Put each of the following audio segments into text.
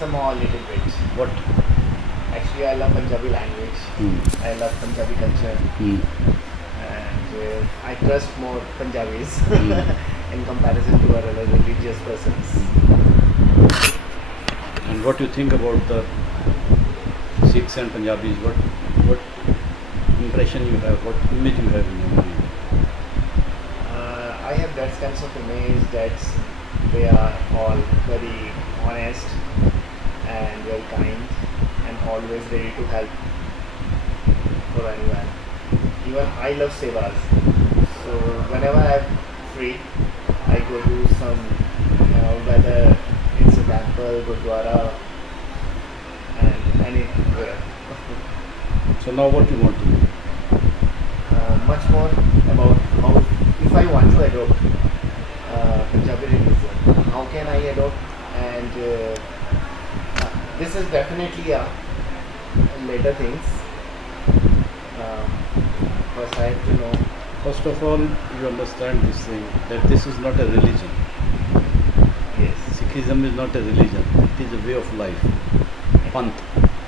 small little bit. What? Actually, I love Punjabi language. I love Punjabi culture, and I trust more Punjabis in comparison to other religious persons. And what do you think about the Sikhs and Punjabis? What impression you have? What image you have in your mind? I have that sense of image that they are all very honest and very kind and always ready to help for anyone. Even I love sevas. So whenever I'm free, I go to some, whether it's a temple, gurdwara, and anywhere. So now what you want to do? Much more about how, if I want to adopt Punjabi religion, how can I adopt? And this is definitely a later things. First I have to know. First of all, you understand this thing that this is not a religion. Yes. Sikhism is not a religion. It is a way of life. Panth.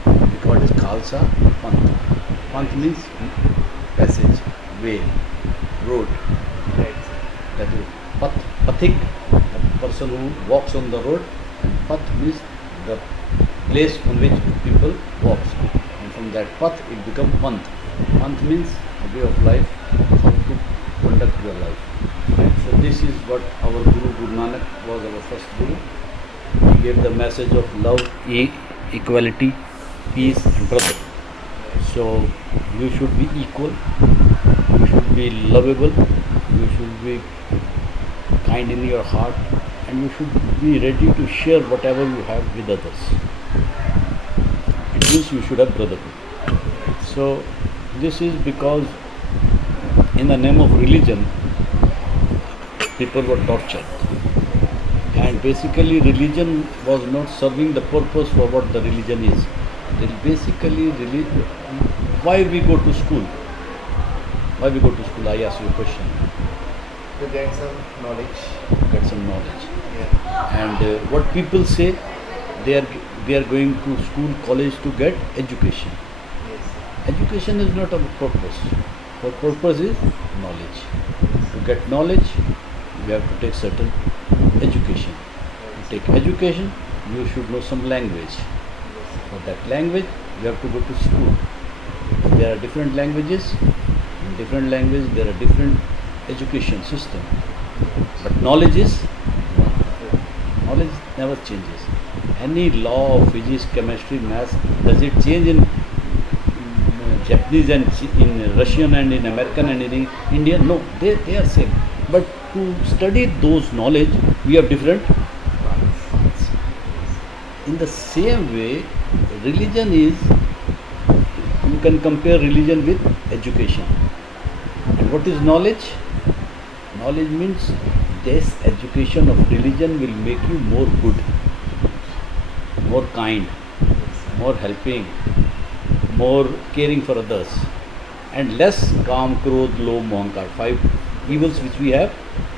We call it Khalsa Panth. Panth means passage, way, road. Right. That is path, pathik, a person who walks on the road, and path means the place on which people walks. And from that path it becomes panth. Panth means a way of life, how to conduct your life. So this is what our Guru Nanak was, our first Guru. He gave the message of love, equality, peace and brother. So you should be equal, you should be lovable, you should be kind in your heart, and you should be ready to share whatever you have with others. It means you should have brotherhood. So this is because in the name of religion, people were tortured. And basically religion was not serving the purpose for what the religion is. Basically, why we go to school? Why we go to school? I ask you a question. To get some knowledge. Get some knowledge. Yeah. And what people say, they are going to school, college to get education. Yes. Education is not our purpose. Our purpose is knowledge. To get knowledge, you have to take certain education. To take education, you should know some language. For that language, you have to go to school. There are different languages. In different languages, there are different education system. But knowledge is one. Knowledge never changes. Any law of physics, chemistry, maths, does it change in Japanese and in Russian and in American and in Indian? No, they are same. But to study those knowledge, we have different paths. In the same way, religion is, you can compare religion with education. And what is knowledge? Knowledge means this education of religion will make you more good, more kind, more helping, more caring for others, and less काम, क्रोध, लोभ, मोहंकार. 5 evils which we have,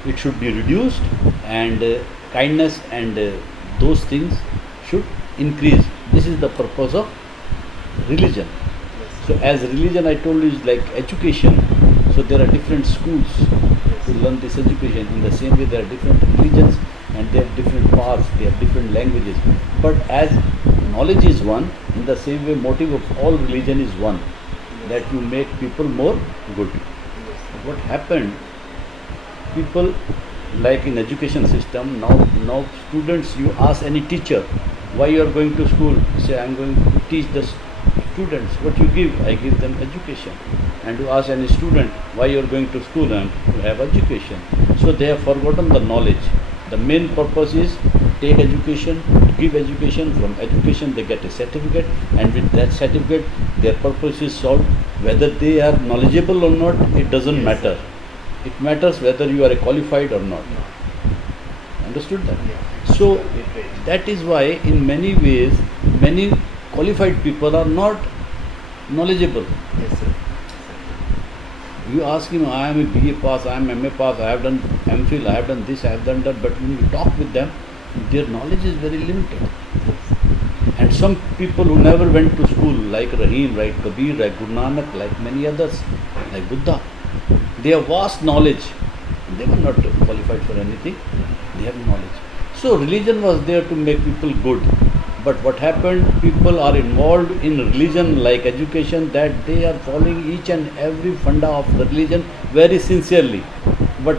it should be reduced, and kindness and those things should increase. This is the purpose of religion. So as religion, I told you, is like education. So there are different schools to learn this education. In the same way, there are different religions and they have different paths, they have different languages. But as knowledge is one, in the same way, motive of all religion is one, that you make people more good. What happened? People, like in education system, now students, you ask any teacher, why you are going to school? Say, I am going to teach the students. What you give? I give them education. And you ask any student, why you are going to school? And to have education. So they have forgotten the knowledge. The main purpose is take education, give education. From education they get a certificate, and with that certificate their purpose is solved. Whether they are knowledgeable or not, it doesn't matter. It matters whether you are a qualified or not. Understood that? So that is why in many ways, many qualified people are not knowledgeable. Yes, sir. You ask him, I am a BA pass, I am MA pass, I have done MPhil, I have done this, I have done that, but when you talk with them, their knowledge is very limited. And some people who never went to school, like Rahim, like Kabir, like Guru Nanak, like many others, like Buddha, they have vast knowledge. They were not qualified for anything. They have knowledge. So religion was there to make people good. But what happened, people are involved in religion like education, that they are following each and every funda of the religion very sincerely. But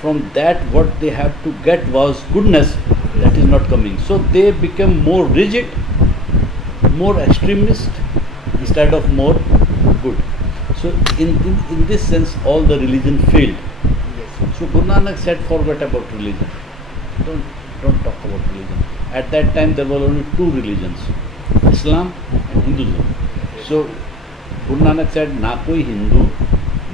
from that what they have to get was goodness, that is not coming. So they become more rigid, more extremist instead of more good. So in this sense all the religion failed. Yes. So Guru Nanak said, forget about religion. Don't talk about religion. At that time there were only two religions, Islam and Hinduism. So Guru Nanak said, na koi Hindu,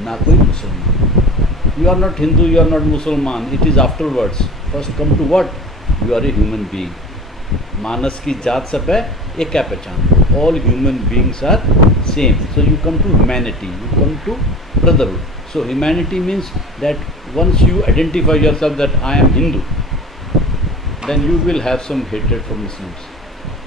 na koi Musliman. You are not Hindu, you are not Musliman. It is afterwards. First come to what? You are a human being. मानस की जात सब है, एक क्या पहचान? All human beings are same. So you come to humanity, you come to brotherhood. So humanity means that once you identify yourself that I am Hindu, then you will have some hatred for Muslims.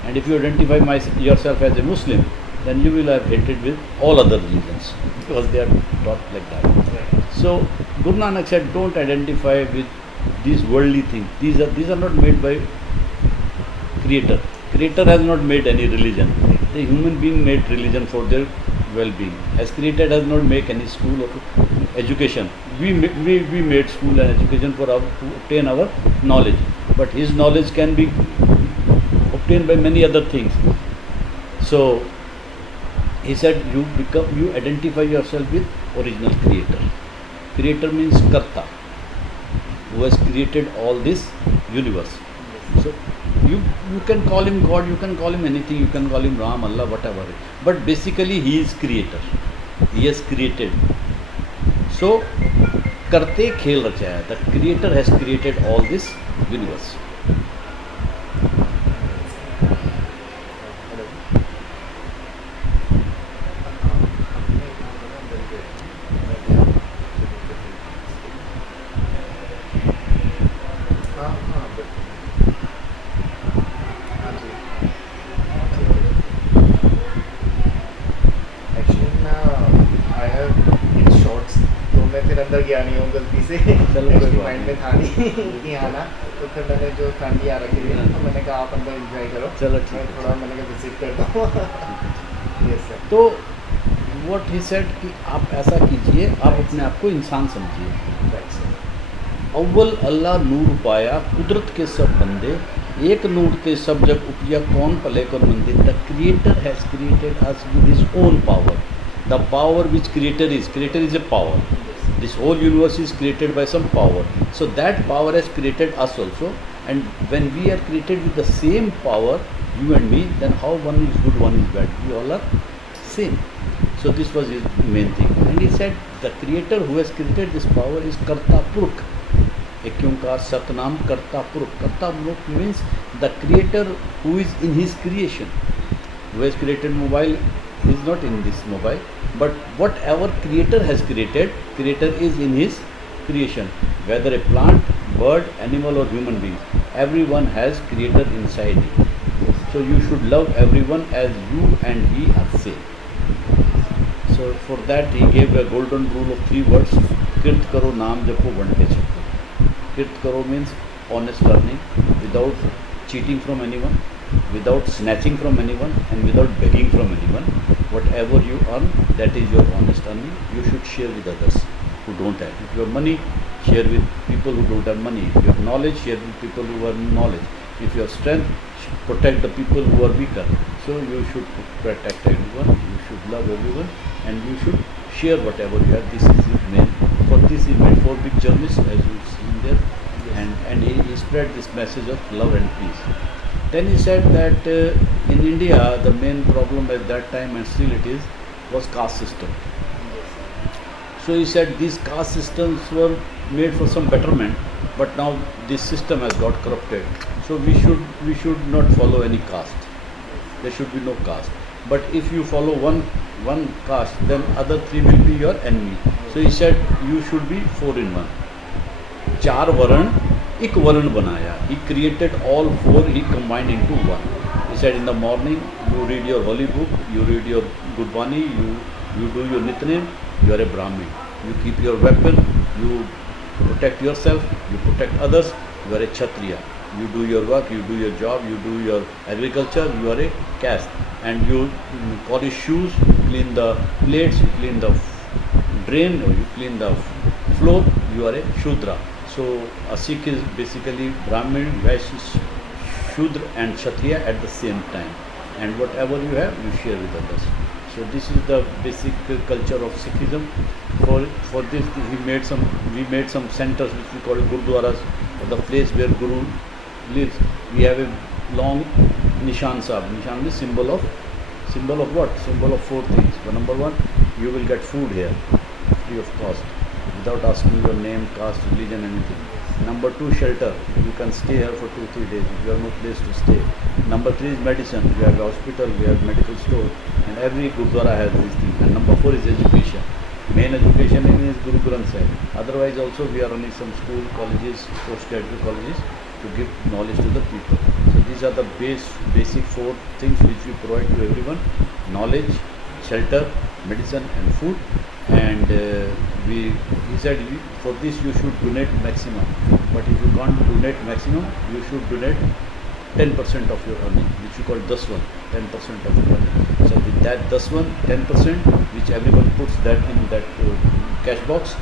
And if you identify yourself as a Muslim, then you will have hatred with all other religions, because they are taught like that. Right. So Guru Nanak said, don't identify with these worldly things. These are not made by Creator. Creator has not made any religion. The human being made religion for their well-being. As Creator does not make any school or education. We made school and education to obtain our knowledge. But his knowledge can be obtained by many other things. So he said, you identify yourself with original Creator. Creator means Karta, who has created all this universe. So you can call him God, you can call him anything, you can call him Ram, Allah, whatever. But basically he is Creator. He has created. So Karte khel rachaya. The Creator has created all this universe. अंदर गया नहीं हूँ गलती से, mind में था नहीं आना, तो फिर मैंने जो फैमिली आ रखी थी तो मैंने कहा आप अंदर एंजॉय करो, चलो मैं थोड़ा मैंने कहा विजिट करता हूँ. Yes sir. तो व्हाट ही सेड कि आप ऐसा कीजिए, आप अपने आप को इंसान समझिए. Right sir. अव्वल अल्लाह नूर पाया कुदरत के सब बंदे, एक नूर ते सब जग उपजिया कौन भले कर मंदे. The creator has created us with his own power. The power which creator is a power. This whole universe is created by some power. So that power has created us also. And when we are created with the same power, you and me, then how one is good, one is bad? We all are same. So this was his main thing. And he said, the Creator who has created this power is Karta Purukh. Ekyomkar Satnam Karta Purukh. Karta Purukh means the Creator who is in his creation. Who has created mobile is not in this mobile. But whatever Creator has created, Creator is in his creation. Whether a plant, bird, animal or human being, everyone has Creator inside it. So you should love everyone as you and he are same. So for that he gave a golden rule of 3 words. Kirt karo naam japo bande chapo. Kirt karo means honest learning, without cheating from anyone, without snatching from anyone and without begging from anyone. Whatever you earn, that is your honest earning. You should share with others who don't have. If you have money, share with people who don't have money. If you have knowledge, share with people who have knowledge. If you have strength, protect the people who are weaker. So you should protect everyone, you should love everyone, and you should share whatever you have. This is his main. For this he made 4 big journeys, as you see there, and he spread this message of love and peace. Then he said that in India the main problem at that time, and still it is, was caste system. So he said these caste systems were made for some betterment, but now this system has got corrupted. So we should not follow any caste. There should be no caste. But if you follow one caste, then other 3 will be your enemy. So he said you should be 4 in 1. 4 varan, एक वर्ण बनाया. He created all 4, he combined into one. He said in the morning, you read your holy book, you read your Gurbani, you do your Nitnem, you are a Brahmin. You keep your weapon, you protect yourself, you protect others, you are a Kshatriya. You do your work, you do your job, you do your agriculture, you are a caste. And you polish shoes, you clean the plates, you clean the drain, or you clean the floor, you are a Shudra. So a Sikh is basically Brahmin, Vaishya, Shudra and Kshatriya at the same time. And whatever you have, you share with others. So this is the basic culture of Sikhism. For this we made some centers which we call Gurdwaras, or the place where Guru lives. We have a long Nishan Sahib. Nishan is symbol of what? Symbol of four things. So number one, you will get food here, free of cost, without asking your name, caste, religion, anything. Number two, shelter. You can stay here for 2-3 days if you have no place to stay. Number three is medicine. We have a hospital, we have medical store, and every Gurdwara has these things. And number four is education. Main education is Guru Granth Sahib. Otherwise also we are running some school, colleges, postgraduate colleges to give knowledge to the people. So these are the basic four things which we provide to everyone: knowledge, shelter, medicine and food. And he said for this you should donate maximum, but if you can't donate maximum, you should donate 10% of your earning, which you call daswan, 10% of your earning. So with that daswan, 10%, which everyone puts that in that cash box,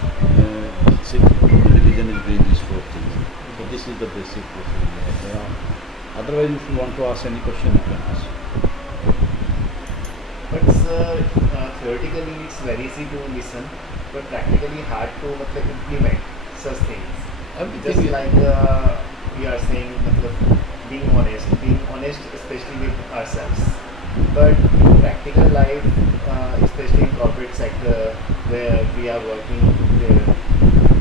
religion is doing these four things. So this is the basic procedure. Otherwise, if you want to ask any question, you can ask. But sir, theoretically it's very easy to listen, but practically hard to implement such things. Just like we are saying, being honest especially with ourselves. But in practical life, especially in corporate sector where we are working there,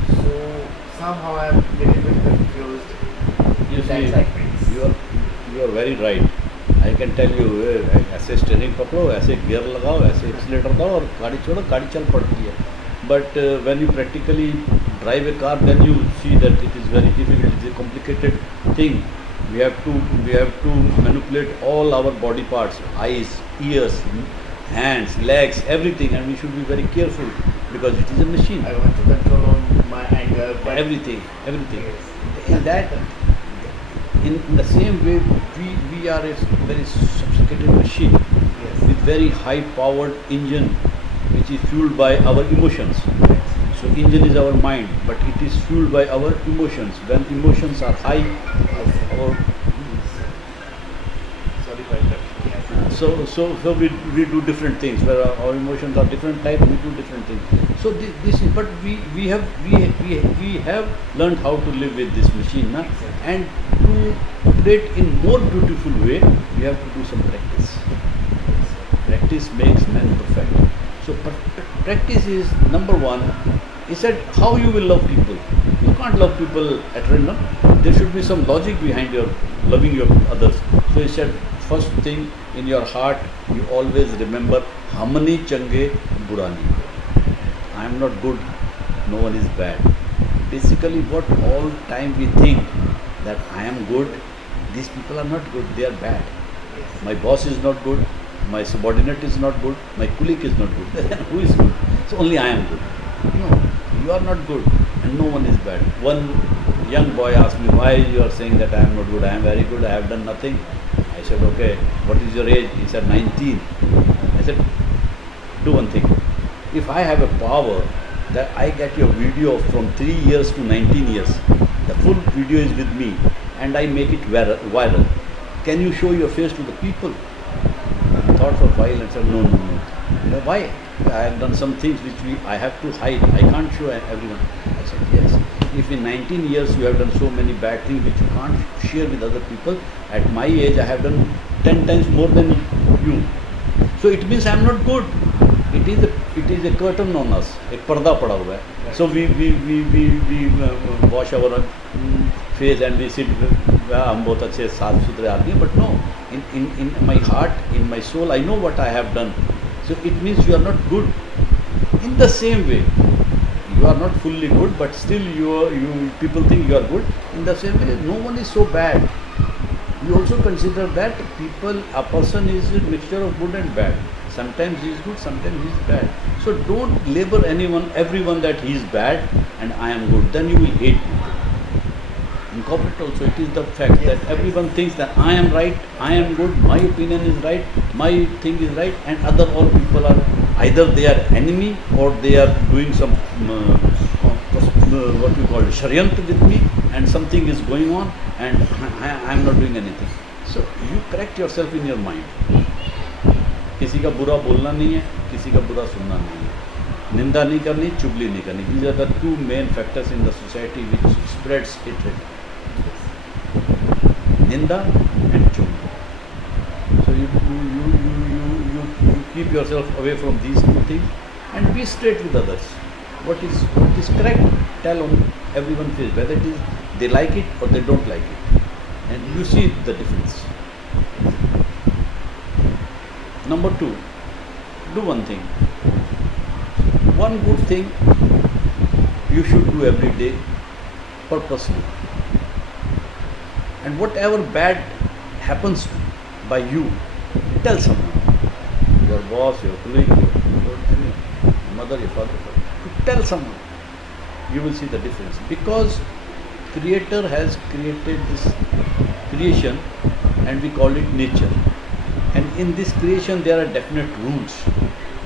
so somehow I'm a little bit confused. You that see, side things. you are very right. I can tell you, ऐसे steering पकड़ो, ऐसे gear लगाओ, ऐसे accelerator दो और गाड़ी छोड़ो, गाड़ी चल पड़ती है. But when you practically drive a car, then you see that it is very difficult. It's a complicated thing. We have to manipulate all our body parts, eyes, ears, hands, legs, everything, and we should be very careful because it is a machine. I want to control on my anger, but Everything. yes. And that, in the same way, we are a very sophisticated machine Yes. with very high powered engine which is fueled by our emotions. So engine is our mind, but it is fueled by our emotions. When emotions are high, our Sorry for interrupting. Yes. so we do different things. Where our emotions are different type, we do different things. So this is, but we have learned how to live with this machine, na? And to operate in more beautiful way, we have to do some practice. Practice makes man perfect. So practice is number one. He said, how you will love people? You can't love people at random. There should be some logic behind your loving your others. So he said, first thing in your heart, you always remember, Hamani Change Burani. I am not good, no one is bad. Basically, what all time we think that I am good, these people are not good, they are bad. Yes. My boss is not good, my subordinate is not good, my colleague is not good. Then who is good? So only I am good. No, you are not good and no one is bad. One young boy asked me, why you are saying that I am not good? I am very good, I have done nothing. I said, okay, what is your age? He said, 19. I said, do one thing. If I have a power that I get your video from 3 years to 19 years, the full video is with me and I make it viral, can you show your face to the people? He thought for a while and said, no. You know why? I have done some things which I have to hide. I can't show everyone. I said, yes. If in 19 years you have done so many bad things which you can't share with other people, at my age I have done 10 times more than you. So it means I am not good. It is a curtain on us. एक पर्दा पड़ा हुआ है. So we wash our face and we sit. हम बहुत अच्छे साफ सुथरे आदमी हैं. But no, in my heart, in my soul, I know what I have done. So it means you are not good. In the same way, you are not fully good, but still you people think you are good. In the same way, no one is so bad. You also consider that a person is a mixture of good and bad. Sometimes he is good, sometimes he is bad. So don't label everyone that he is bad and I am good. Then you will hate people. In corporate also, it is the fact that everyone thinks that I am right, I am good, my opinion is right, my thing is right, and other all people are either they are enemy or they are doing some what we call sharyant with me, and something is going on, and I am not doing anything. So you correct yourself in your mind. किसी का बुरा बोलना नहीं है, किसी का बुरा सुनना नहीं है, निंदा नहीं करनी, चुगली नहीं करनी. These are the two main factors in the society which spreads hatred. Ninda and chugli. So you keep yourself away from these two things and be straight with others. What is correct, tell on everyone face, whether it is they like it or they don't like it, and you see the difference. Number 2, do one thing. One good thing you should do every day purposely. And whatever bad happens by you, tell someone. Your boss, your colleague, your mother, your father. Tell someone. You will see the difference. Because Creator has created this creation and we call it nature. And in this creation there are definite rules,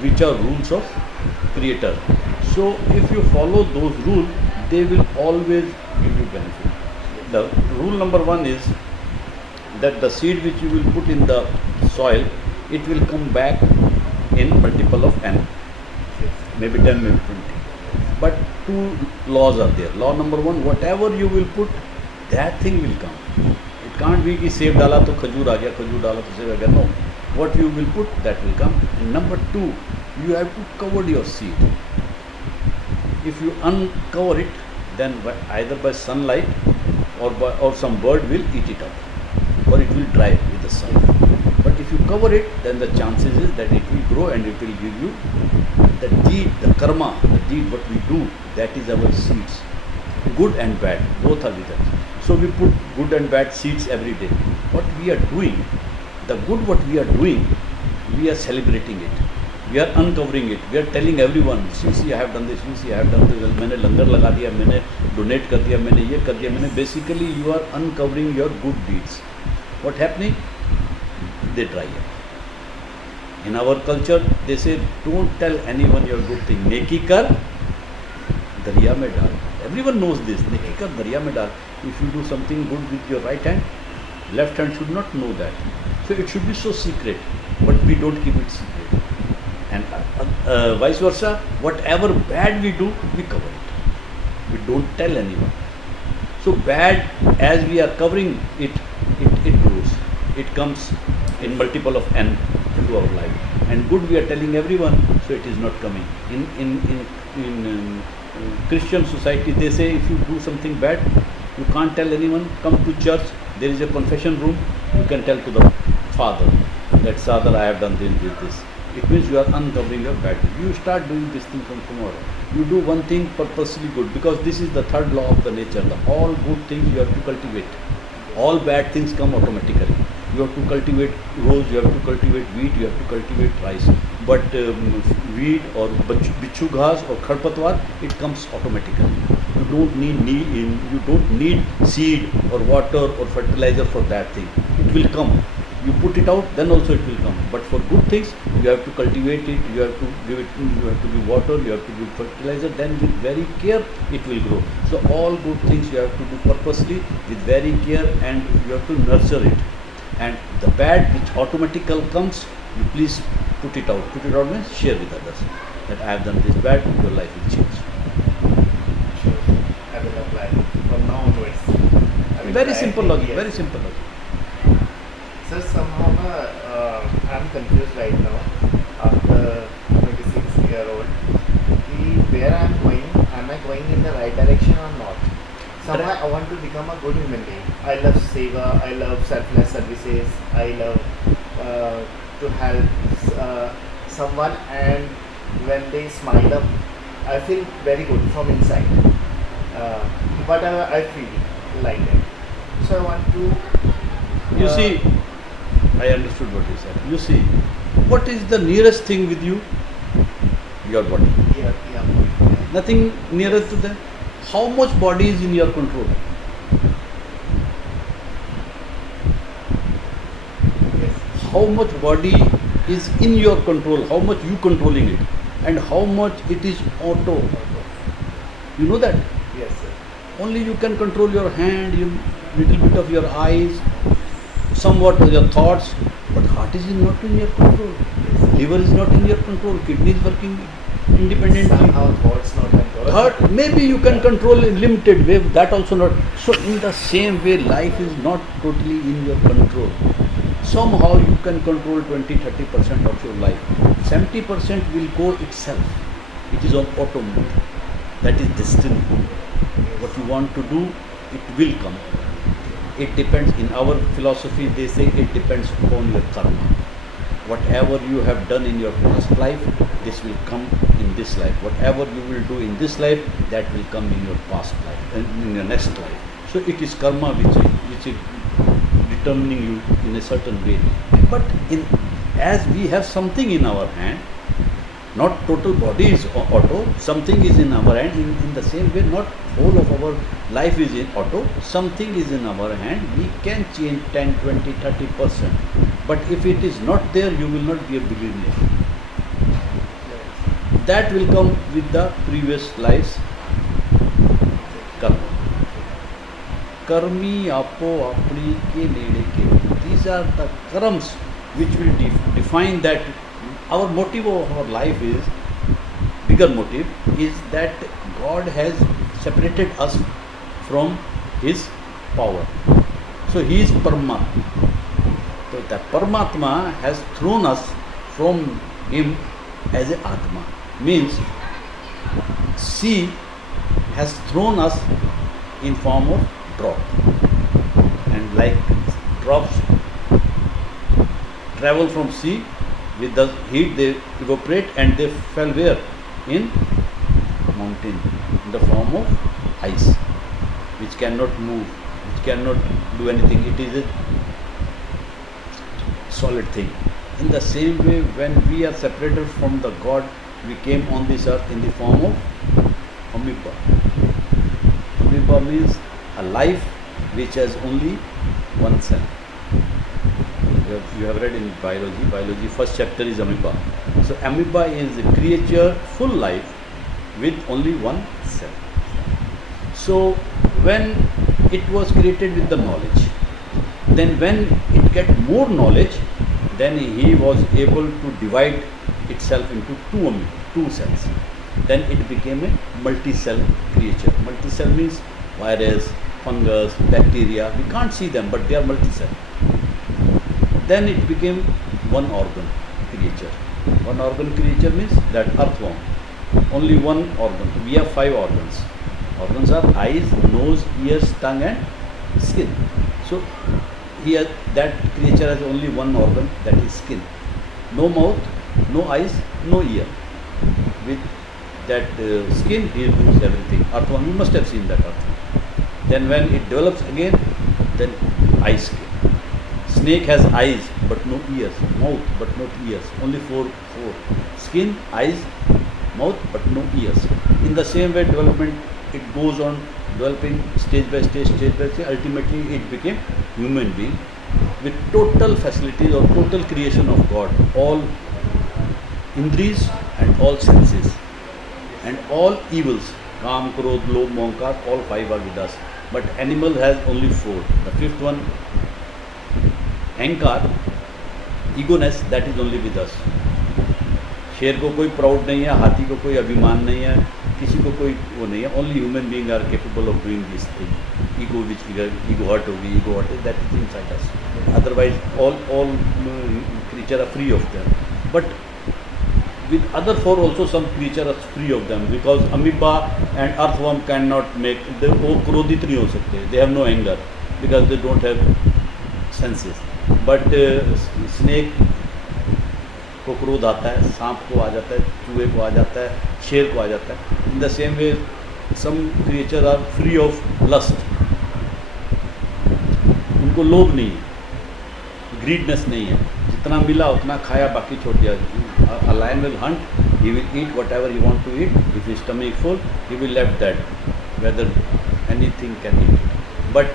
which are rules of Creator. So if you follow those rules, they will always give you benefit. The rule number 1 is that the seed which you will put in the soil, it will come back in multiple of n, maybe 10, maybe 20. But 2 laws are there. Law number 1, whatever you will put, that thing will come. It can't be कि सेब डाला तो खजूर आ गया, खजूर डाला तो सेब आ गया. No, what you will put, that will come. And number 2, you have to cover your seed. If you uncover it, then either by sunlight or some bird will eat it up, or it will dry with the sun. But if you cover it, then the chances is that it will grow and it will give you the deed, the karma, the deed what we do, that is our seeds. Good and bad, both are with us. So we put good and bad seeds every day. What we are doing, the good what we are doing, we are celebrating it. We are uncovering it. We are telling everyone, see I have done this, see I have done this, मैंने लंगर लगा दिया, मैंने donate कर दिया, मैंने ये कर दिया, मैंने. Basically you are uncovering your good deeds. What happening? They dry up. In our culture, they say, don't tell anyone your good thing. नेकी कर, दरिया में डाल. Everyone knows this. नेकी कर, दरिया में डाल. If you do something good with your right hand, left hand should not know that. So it should be so secret, but we don't keep it secret. And vice versa, whatever bad we do, we cover it. We don't tell anyone. So bad, as we are covering it, it grows. It comes in multiple of n into our life. And good we are telling everyone, so it is not coming. In Christian society, they say if you do something bad, you can't tell anyone. Come to church, there is a confession room. You can tell to the father that, Father, I have done this. It means you are uncovering your bad deed. You start doing this thing from tomorrow. You do one thing purposely good, because this is the third law of the nature. All good things you have to cultivate. All bad things come automatically. You have to cultivate rose, you have to cultivate wheat, you have to cultivate rice. But weed or bichu ghas or kharpatwar, it comes automatically. You don't need seed or water or fertilizer for that thing. It will come. You put it out, then also it will come. But for good things, you have to cultivate it, you have to give it, you have to give water, you have to give fertilizer, then with very care it will grow. So all good things you have to do purposely, with very care, and you have to nurture it. And the bad which automatically comes, you please put it out. Put it out means share with others. That I have done this bad, your life will change. Sure. I will apply from now onwards. Very simple logic, very simple logic. Sir, somehow I'm confused right now after 26-year-old. Where I am going, am I going in the right direction or not? Somehow I want to become a good human being. I love seva, I love selfless services, I love to help someone, and when they smile up, I feel very good from inside. But I feel like that. So I want to You see, I understood what you said. You see, what is the nearest thing with you? Your body. Yeah. Nothing nearer to them. How much body is in your control? Yes. How much body is in your control? How much you controlling it? And how much it is auto? You know that? Yes, sir. Only you can control your hand, you little bit of your eyes, somewhat of your thoughts, but heart is not in your control. Liver is not in your control. Kidney is working independently. Somehow thoughts not control. Third, maybe you can control in limited way, that also not. So in the same way, life is not totally in your control. Somehow you can control 20-30% of your life. 70% will go itself. It is on auto mode. That is destiny. What you want to do, it will come. It depends. In our philosophy, they say it depends upon your karma. Whatever you have done in your past life, this will come in this life. Whatever you will do in this life, that will come in your past life, in your next life. So it is karma which is determining you in a certain way. But as we have something in our hand, not total body is auto, something is in our hand. In the same way, not whole of our life is in auto, something is in our hand. We can change 10, 20, 30%. But if it is not there, you will not be a billionaire. That will come with the previous lives karma. Karmi apo apni ke nede ke. These are the karams which will define that. Our motive of our life is, bigger motive is that God has separated us from His power. So He is Paramatma. So that Paramatma has thrown us from Him as a Atma. Means sea has thrown us in form of drop. And like drops travel from sea, with the heat they evaporate and they fell where? In mountain, in the form of ice, which cannot move, which cannot do anything. It is a solid thing. In the same way, when we are separated from the God, we came on this earth in the form of amoeba. Amoeba means a life which has only one cell. You have read in biology first chapter is amoeba. So amoeba is a creature full life with only one cell. So when it was created with the knowledge, then when it get more knowledge, then he was able to divide itself into two cells. Then it became a multi-cell creature. Multi-cell means virus, fungus, bacteria. We can't see them, but they are multi-cell. Then it became one organ creature. One organ creature means that earthworm. Only one organ. We have 5 organs. Organs are eyes, nose, ears, tongue and skin. So here that creature has only one organ, that is skin. No mouth, no eyes, no ear. With that skin he does everything. Earthworm, you must have seen that earthworm. Then when it develops again, then eye skin. Snake has eyes but no ears, mouth but not ears, only four. Skin, eyes, mouth but no ears. In the same way development, it goes on developing stage by stage, ultimately it became human being with total facilities or total creation of God, all indris and all senses and all evils, Ram, Krodh, Lobh, Mohamkar, all 5 are with us. But animal has only 4. The 5th one, अहंकार, egoness, that is only with us. शेर को कोई proud नहीं है, हाथी को कोई अभिमान नहीं है, किसी को कोई वो नहीं है. Only human being are capable of doing this thing. Ego which ego hurt होगी, ego hurt that is inside us. Otherwise all creature are free of them. But with other 4 also some creature are free of them, because amoeba and earthworm cannot make, वो क्रोधित नहीं हो सकते. They have no anger because they don't have senses. But snake को क्रोध आता है, सांप को आ जाता है, चूहे को आ जाता है, शेर को आ जाता है. In the same way some creature are free of lust. उनको लोभ नहीं है. ग्रीडनेस नहीं है, जितना मिला उतना खाया, बाकी छोड़ दिया. A lion will hunt, he will eat whatever he want to eat. If his stomach full, he will left that, whether anything can eat it. But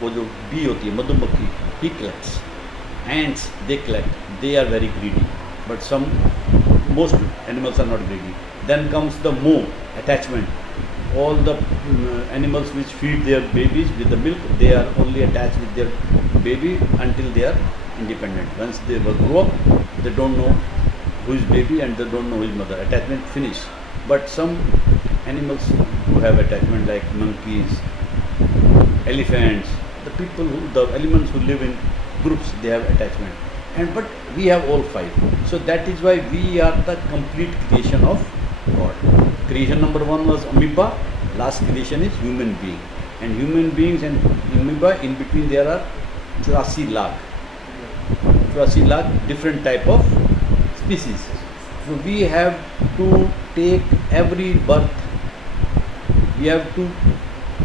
वो जो bee होती है, मधुमक्खी, he collects. Ants, they collect, they are very greedy. But most animals are not greedy. Then comes the moe, attachment. All the animals which feed their babies with the milk, they are only attached with their baby until they are independent. Once they will grow up, they don't know who is baby and they don't know who is mother. Attachment finish. But some animals who have attachment, like monkeys, elephants, the elements who live in groups, they have attachment. But we have all five. So that is why we are the complete creation of God. Creation number 1 was amoeba. Last creation is human being. And human beings and amoeba, in between there are 84 lakh. 84 lakh different type of species. So we have to take every birth. We have to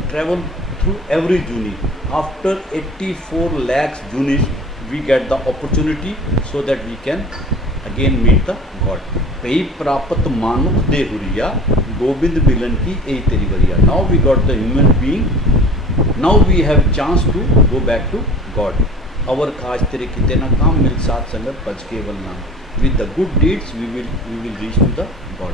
travel through every journey. After 84 lakhs journeys, we get the opportunity so that we can again meet the God. कई प्राप्त मानुष दे हुरिया, गोविंद मिलन की यही तेरी वरिया. Now we got the human being. Now we have chance to go back to God. अवर खास तेरे किते ना काम, मिल साथ संगत पज केवल नाम. With the good deeds we will reach to the God.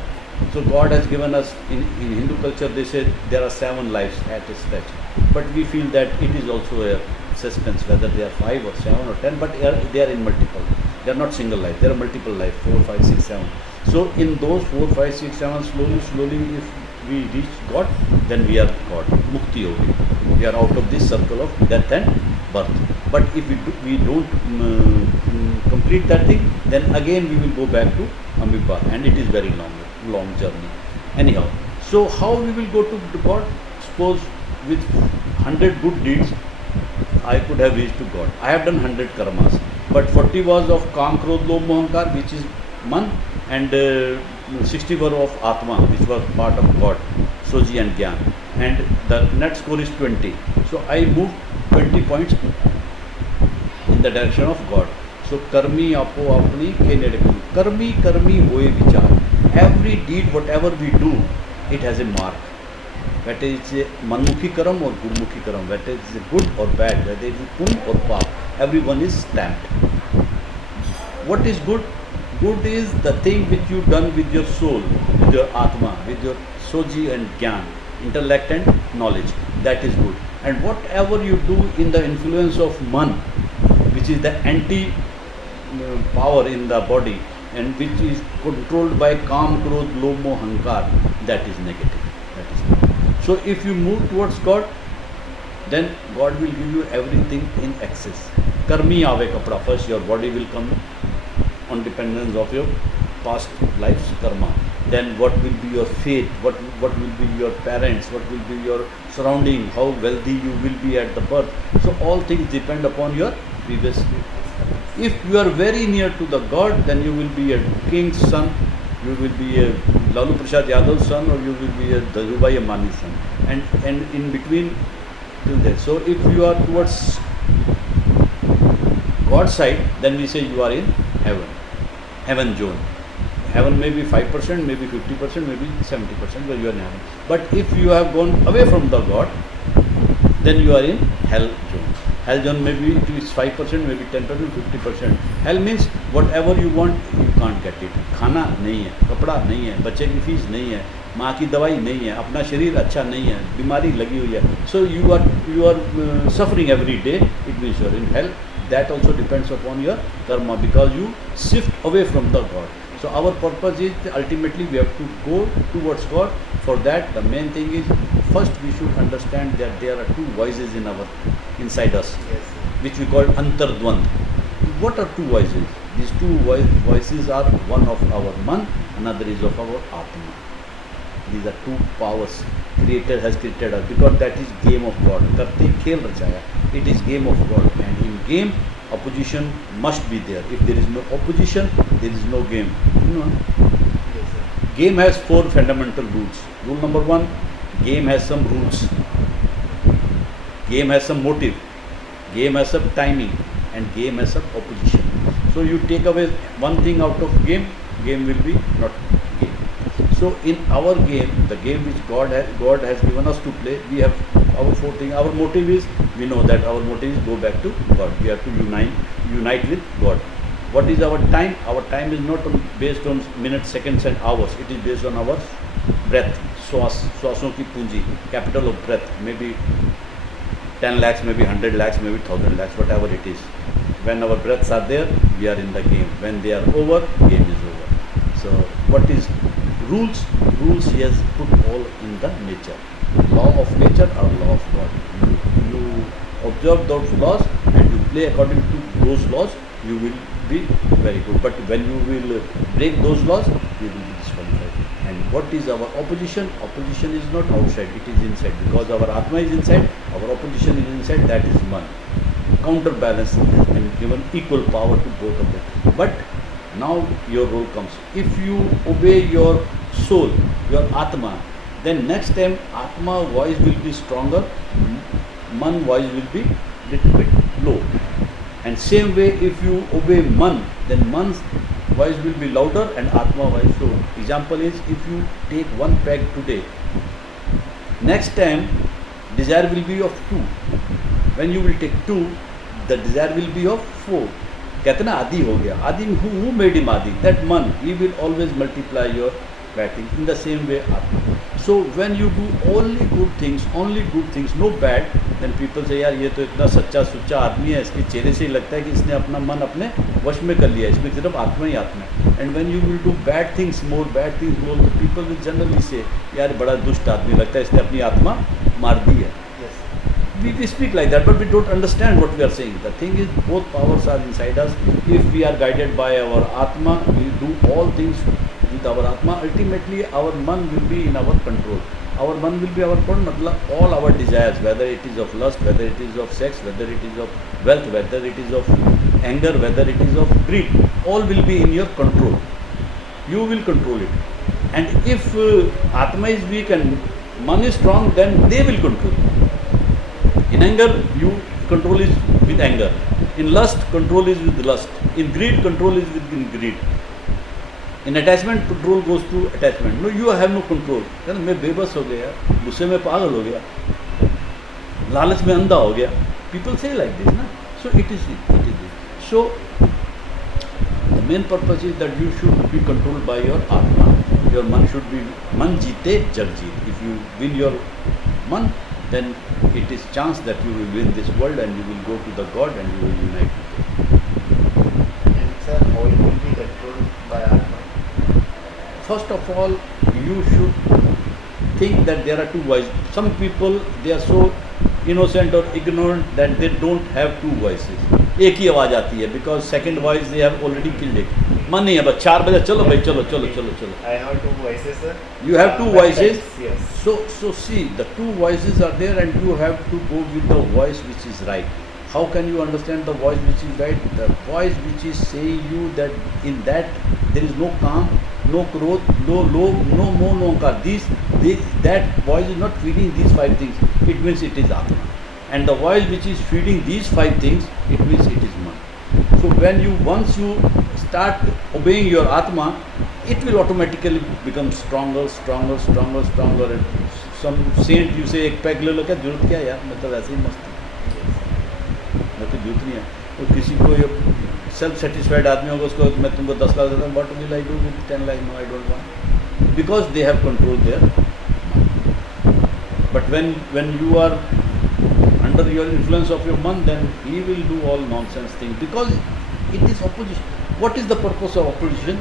So God has given us, in Hindu culture they say there are 7 lives at a stretch. But we feel that it is also a suspense whether they are 5 or 7 or 10, but they are in multiple. They are not single life, there are multiple life, 4, 5, 6, 7. So in those 4, 5, 6, 7, slowly if we reach God, then we are God. Mukti hogi. We are out of this circle of death and birth. But if we don't complete that thing, then again we will go back to amoeba, and it is very long journey. Anyhow, so how we will go to God? Suppose with 100 good deeds, I could have reached to God. I have done 100 karmas, but 40 was of Kam, Krodh, Lobh, Mohankar, which is man, and 60 were of Atma, which was part of God, Soji and Gyan, and the net score is 20. So I moved 20 points in the direction of God. So karmi apo apni ke nede kuru. Karmi hoye vichar. Every deed, whatever we do, it has a mark. Whether it's a manmukhi karam or gurmukhi karam, whether it's good or bad, whether it's pun or pap, everyone is stamped. What is good? Good is the thing which you done with your soul, with your atma, with your soji and gyan, intellect and knowledge. That is good. And whatever you do in the influence of man, which is the anti power in the body, and which is controlled by Kam, Krodh, Lobh, Moh, Hankar, that is negative. That is negative. So if you move towards God, then God will give you everything in excess. Karmi aave kapda. First your body will come on dependence of your past life's karma. Then what will be your fate, what will be your parents, what will be your surrounding, how wealthy you will be at the birth. So all things depend upon your previous state. If you are very near to the God, then you will be a king's son, you will be a Lalu Prasad Yadav's son, or you will be a Dhajubai Ambani's son. And in between till there. So if you are towards God's side, then we say you are in heaven. Heaven zone. Heaven may be 5%, maybe 50%, maybe 70% where you are in heaven. But if you have gone away from the God, then you are in hell zone. Hell zone maybe it is 5%, maybe 10%, 50%. Hell means whatever you want, you can't get it. खाना नहीं है, कपड़ा नहीं है, बच्चे की fees नहीं है, माँ की दवाई नहीं है, अपना शरीर अच्छा नहीं है, बीमारी लगी हुई है. So you are suffering every day. It means you are in hell. That also depends upon your karma, because you shift away from the God. So our purpose is ultimately we have to go towards God. For that, the main thing is first we should understand that there are two voices inside us, which we call antardvand. What are two voices? These two voices are one of our man, another is of our atma. These are two powers. Creator has created us, because that is game of God. Karte khel rachaya. It is game of God, and in game opposition must be there. If there is no opposition, there is no game. Game has 4 fundamental rules. Rule number 1, game has some rules. Game has some motive. Game has some timing, and game as an opposition. So you take away one thing out of game, game will be not game. So in our game, the game which God has given us to play, we have our four things. Our motive is, we know that our motive is go back to God. We have to unite with God. What is our time? Our time is not based on minutes, seconds and hours. It is based on our breath, श्वासों की पूंजी, capital of breath, maybe 10 lakhs, maybe 100 lakhs, maybe 1000 lakhs, whatever it is. When our breaths are there, we are in the game. When they are over, game is over. So what is rules? Rules he has put all in the nature. Law of nature or law of God. You observe those laws and you play according to those laws, you will be very good. But when you will break those laws, you will be disqualified. And what is our opposition? Opposition is not outside, it is inside. Because our Atma is inside, our opposition is inside, that is Man. Counterbalance and given equal power to both of them. But now your role comes. If you obey your soul, your Atma, then next time Atma voice will be stronger, Man voice will be little bit low. And same way, if you obey Man, then Man's voice will be louder and Atma voice. So example is, if you take one peg today, next time desire will be of 2. When you will take 2, the desire will be of 4. कहते ना आदि हो गया. Adi, who made him Adi? That Man. He will always multiply your bad things. In the same way, Atma. So when you do only good things, no bad, then people say, यार ये तो इतना सच्चा सुच्चा आदमी है, इसके चेहरे से ही लगता है कि इसने अपना मन अपने वश में कर लिया, इसमें सिर्फ आत्मा ही आत्मा है. And when you will do bad things, more bad things, more, the people will generally say, यार बड़ा दुष्ट आदमी लगता है, इसने अपनी आत्मा मार दी है. We speak like that, but we don't understand what we are saying. The thing is, both powers are inside us. If we are guided by our Atma, we do all things with our Atma. Ultimately, our Man will be in our control. Our Man will be our control. All our desires, whether it is of lust, whether it is of sex, whether it is of wealth, whether it is of anger, whether it is of greed, all will be in your control. You will control it. And if Atma is weak and Man is strong, then they will control. In anger, you control is with anger. In lust, control is with lust. In greed, control is with greed. In attachment, control goes to attachment. No, you have no control. मैं बेबस हो गया, गुस्से में पागल हो गया, लालच में अंधा हो गया. People say like this, na? So it is it. So the main purpose is that you should be controlled by your Atma. Your Man should be Man jeete jag jeet. If you win your Man, then it is chance that you will win this world and you will go to the God and you will unite with Him. And sir, how it will be controlled by Atma? First of all, you should think that there are two voices. Some people, they are so innocent or ignorant that they don't have two voices. एक ही आवाज़ आती है, because second voice they have already killed it. मन नहीं है, बस 4 बजे चलो भाई, चलो. I have two voices, sir. You have two voices. Yes. So see, the two voices are there and you have to go with the voice which is right. How can you understand the voice which is right? The voice which is saying you that in that there is no calm, no growth, no low, no more, no kar. That voice is not feeding these 5 things. It means it is Atma. And the voice which is feeding these 5 things, it means it is Man. So once you start obeying your Atma, it will automatically become stronger. And some saint you say एक peg ले लो, क्या जरूरत क्या है यार, मैं तो वैसे ही मस्त हूँ, मैं तो जरूरत नहीं है. तो किसी को ये सेल्फ सेटिस्फाइड आदमी होगा, उसको मैं तुमको 10 लाख देता हूँ, what will I do with 10 lakh? No, I don't want. Because they have control there. But when you are under your influence of your Man, then he will do all nonsense things, because it is opposition. What is the purpose of opposition?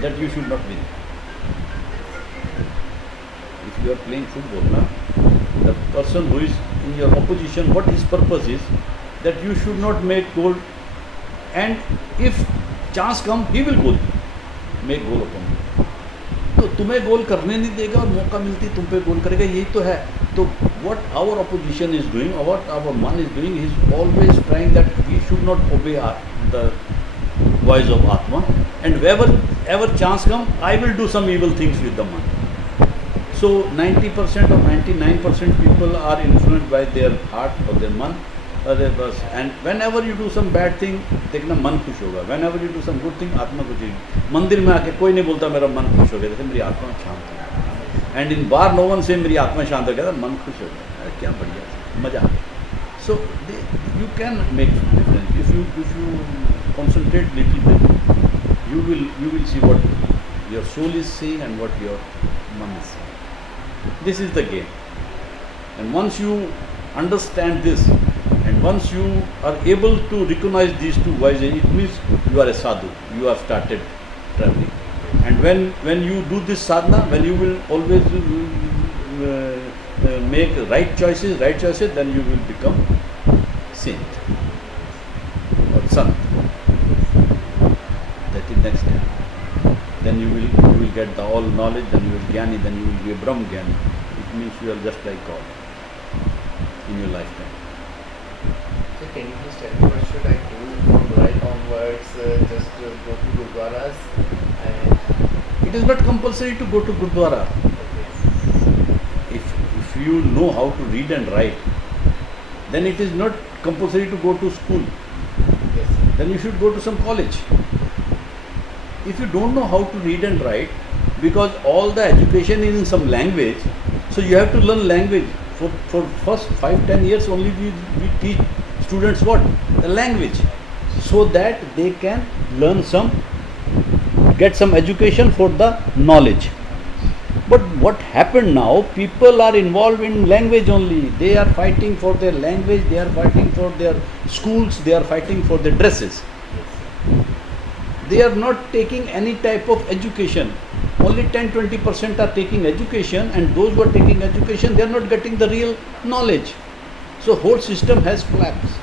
That you should not win. If you are playing football, the person who is in your opposition, what his purpose is, that you should not make goal, and if chance come, he will goal, make goal upon you. तो तुम्हें गोल करने नहीं देगा और मौका मिलती तुम पे गोल करेगा, यही तो है. तो what our opposition is doing, or what our Man is doing, is always trying that we should not obey the voice of Atma, and wherever chance come, I will do some evil things with the Man. So 90% or 99% people are influenced by their heart or their Man, अरे बस. And whenever you do some bad thing, देखना मन खुश होगा. Whenever you do some good thing, आत्मा खुश होगी. मंदिर में आके कोई नहीं बोलता मेरा मन खुश हो गया, देखो मेरी आत्मा शांत हो गई. And in bar no one say मेरी आत्मा शांत हो गया, मन खुश हो गया. अरे क्या बढ़िया, मजा आ गया. So you can make difference if you concentrate little bit. You will see what your soul is saying and what your man is saying. This is the game. And once you understand this, and once you are able to recognize these two voices, it means you are a sadhu. You have started traveling. And when you do this sadhana, when you will always make right choices, then you will become saint or sant. That is next step. Then you will get the all knowledge. Then you will Jnani. Then you will be a Brahm Jnani. It means you are just like God in your lifetime. So can you just tell me what should I do from right onwards? Just go to Gurdwaras and It is not compulsory to go to Gurdwara. If you know how to read and write, then it is not compulsory to go to school. yes, Then you should go to some college. If you don't know how to read and write, because all the education is in some language, so you have to learn language. For first 5-10 years only we teach students what? The language. So that they can learn get some education for the knowledge. But what happened now, people are involved in language only. They are fighting for their language, they are fighting for their schools, they are fighting for their dresses. They are not taking any type of education. Only 10-20% are taking education, and those who are taking education, they are not getting the real knowledge. So whole system has collapsed.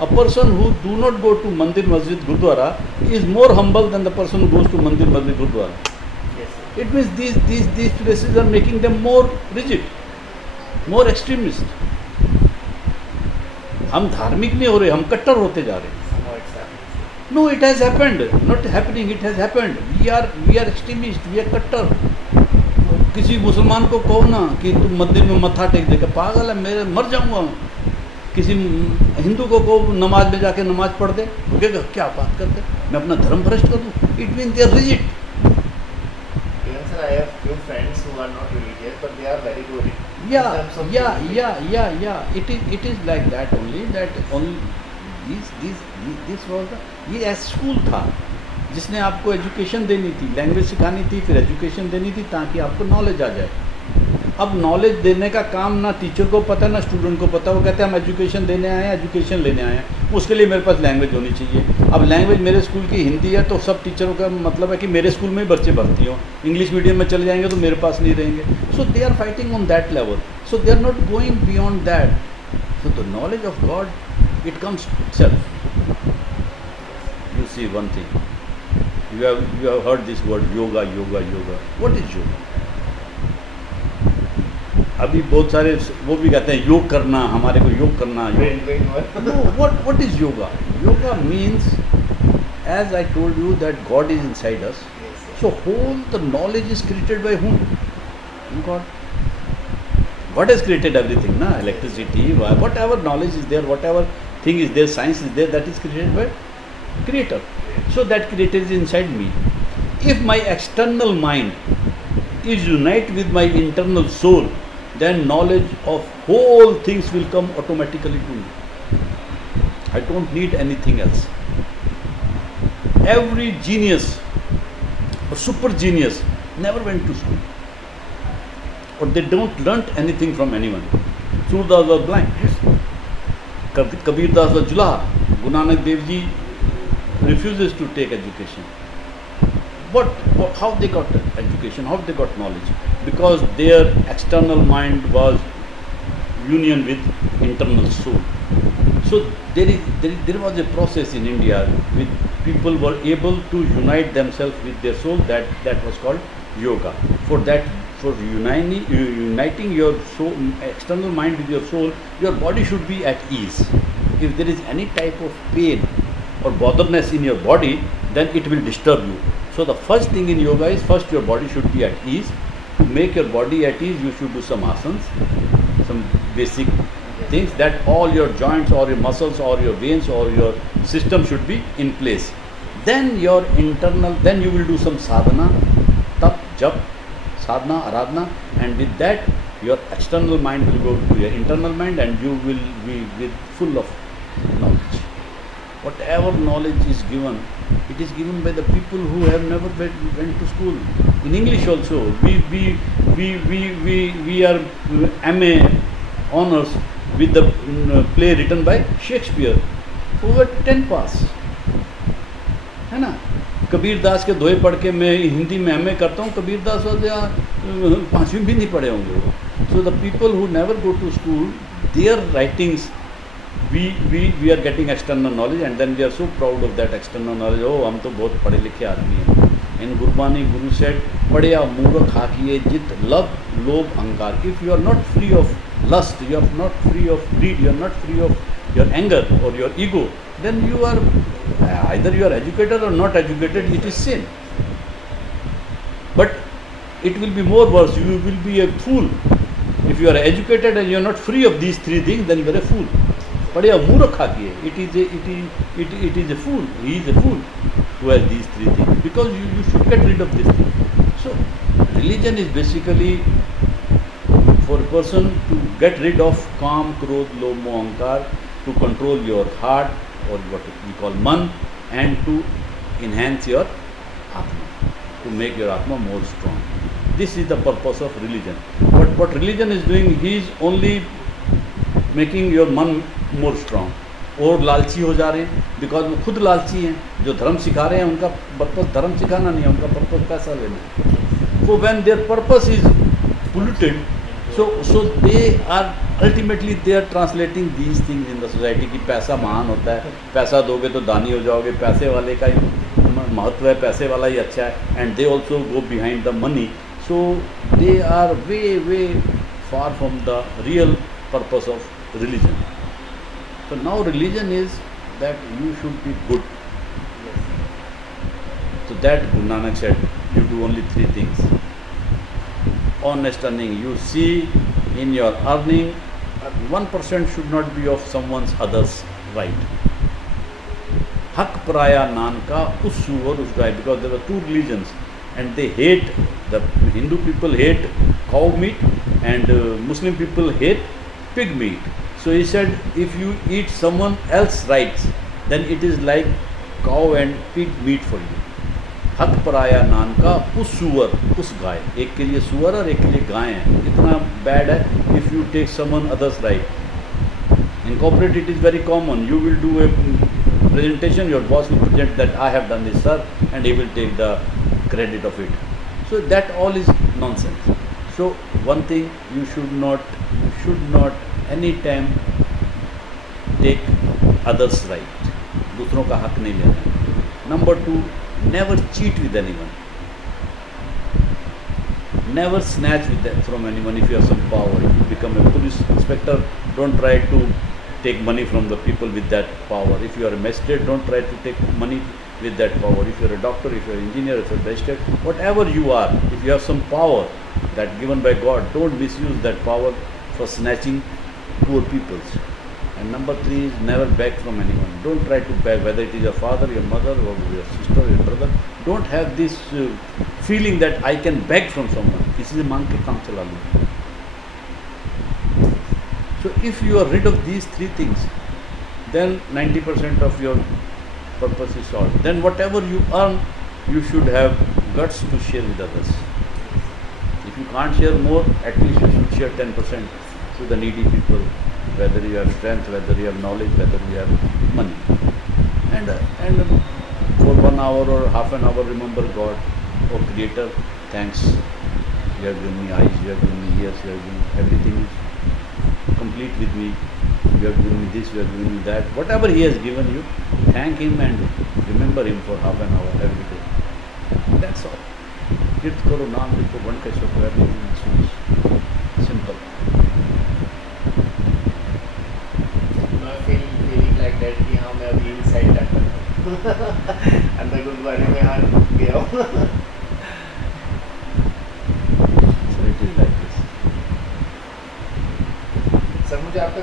A person who do not go to Mandir, Masjid, Gurdwara is more humble than the person who goes to Mandir, Masjid, Gurdwara. yes, It means these places are making them more rigid, more extremist. हम धार्मिक नहीं हो रहे, हम कट्टर होते जा रहे हैं. somehow it's happening. No, it has happened. Not happening, it has happened. We are extremists, we are कट्टर. किसी मुसलमान को कहो ना कि तुम मंदिर में मत्था टेक देगा, पागल है, मेरे मर जाऊंगा. किसी हिंदू को कहो नमाज में जाके नमाज पढ़ दे, वो कहेगा क्या बात करते, मैं अपना धर्म भ्रष्ट कर दूँ. It mean they are rigid. Even sir, I have few friends who are not religious, but they are very good. Yeah. It is like that only. That only this was ये ऐसा स्कूल था जिसने आपको education देनी थी, language सिखानी थी, फिर एजुकेशन देनी थी ताकि आपको नॉलेज आ जाए. अब नॉलेज देने का काम ना टीचर को पता ना स्टूडेंट को पता. वो कहते हैं हम एजुकेशन देने आए हैं, एजुकेशन लेने आए हैं, उसके लिए मेरे पास लैंग्वेज होनी चाहिए. अब लैंग्वेज मेरे स्कूल की हिंदी है तो सब टीचरों का मतलब है कि मेरे स्कूल में ही बच्चे भर्ती हों. इंग्लिश मीडियम में चले जाएंगे तो मेरे पास नहीं रहेंगे. So they are fighting on that level. So they are not going beyond that. So the knowledge of god it comes itself. You see one thing. You have heard this word yoga. What is yoga? अभी बहुत सारे वो भी कहते हैं योग करना, हमारे को योग करना. No, what is yoga? Yoga means, as I told you, that God is inside us. So whole the knowledge is created by whom? God. God has created everything, na? Electricity, whatever knowledge is there, whatever thing is there, science is there, that is created by Creator. So that Creator is inside me. If my external mind is unite with my internal soul, then knowledge of whole things will come automatically to me. I don't need anything else. Every genius or super genius never went to school, or they don't learnt anything from anyone. Surdas was blind. Kabir Das was julaha. Guru Nanak Dev Ji refuses to take education. How they got education? How they got knowledge? Because their external mind was union with internal soul. So there was a process in India with people were able to unite themselves with their soul. That was called yoga. For uniting your soul, external mind with your soul, your body should be at ease. If there is any type of pain or botherness in your body, then it will disturb you. So the first thing in yoga is first your body should be at ease. To make your body at ease, you should do some asanas, some basic things, that all your joints or your muscles or your veins or your system should be in place. Then your internal, then you will do some sadhana, tap, jap, sadhana, aradhana, and with that your external mind will go to your internal mind and you will be with full of knowledge. Whatever knowledge is given, it is given by the people who have never went to school. In English also, we are MA honors with the play written by Shakespeare, who were 10 pass, है ना. कबीर दास के दोहे पढ़ के मैं हिंदी में MA करता हूँ. कबीर दास वाले 5वीं भी नहीं पढ़े होंगे. So the people who never go to school, their writings, we are getting external knowledge and then we are so proud of that external knowledge. Oh, हम तो बहुत पढ़े लिखे आदमी हैं. In Gurbani, Guru said, पढ़िया मूर्ख हाकिए जित लव लोभ अहंकार. If you are not free of lust, you are not free of greed, you are not free of your anger or your ego, then you are either you are educated or not educated. It is sin. But it will be more worse. You will be a fool. If you are educated and you are not free of these three things, then you are a fool. पढ़िया मूर्ख हाकिए. It is a fool. He is a fool who has these three things, because you should get rid of this thing. So religion is basically for a person to get rid of काम, क्रोध, लोभ, मोह, अहंकार, to control your heart or what we call man, and to enhance your atma, to make your atma more strong. This is the purpose of religion. But what religion is doing, he is only making your man more strong. और लालची हो जा रहे हैं, because वो खुद लालची हैं. जो धर्म सिखा रहे हैं उनका पर्पस धर्म सिखाना नहीं है, उनका पर्पस पैसा लेना है. So when their purpose is polluted, so they are ultimately they are translating these things in the society कि पैसा महान होता है, पैसा दोगे तो दानी हो जाओगे, पैसे वाले का ही महत्व है, पैसे वाला ही अच्छा है. And they also go behind the money. So they are way far from the real purpose of religion. So now religion is that you should be good. So that Guru Nanak said, you do only three things. Honest earning. You see in your earning, 1% should not be of someone's other's right. Hak Paraya Nanka Usu or Usgai, because there were two religions and they hate, the Hindu people hate cow meat and Muslim people hate pig meat. So he said, if you eat someone else's rights, then it is like cow and pig meat for you. हक पराया नान का उस सुअर उस गाय. एक के लिए सुअर और एक के लिए गाय है. इतना बैड है. If you take someone others right. In corporate it is very common. You will do a presentation, your boss will present that I have done this, sir, and he will take the credit of it. So that all is nonsense. So one thing, you should not any time take others' right. दूसरों का हक नहीं लेना. Number 2, never cheat with anyone. Never snatch from anyone. If you have some power, if you become a police inspector, don't try to take money from the people with that power. If you are a magistrate, don't try to take money with that power. If you are a doctor, if you are an engineer, if you are a magistrate, whatever you are, if you have some power that given by God, don't misuse that power for snatching poor people's. And number 3 is never beg from anyone. Don't try to beg, whether it is your father, your mother, or your sister, or your brother. Don't have this feeling that I can beg from someone. किसी से मांग के काम चला लूँ. So if you are rid of these 3 things, then 90% of your purpose is solved. Then whatever you earn, you should have guts to share with others. If you can't share more, at least you should share 10% to the needy people, whether you have strength, whether you have knowledge, whether you have money. And for 1 hour or half an hour, remember God, oh Creator, thanks. You have given me eyes, you have given me ears, you have given me everything is complete with me. You have given me this, you have given me that. Whatever He has given you, thank Him and remember Him for half an hour every day. That's all. Kirth karo, naam liko, one kaisho, everything is simple. feeling like that कि हाँ मैं अभी inside अंदर गुरुद्वारे में हाँ गया हूँ. So it is like this. Sir मुझे आपका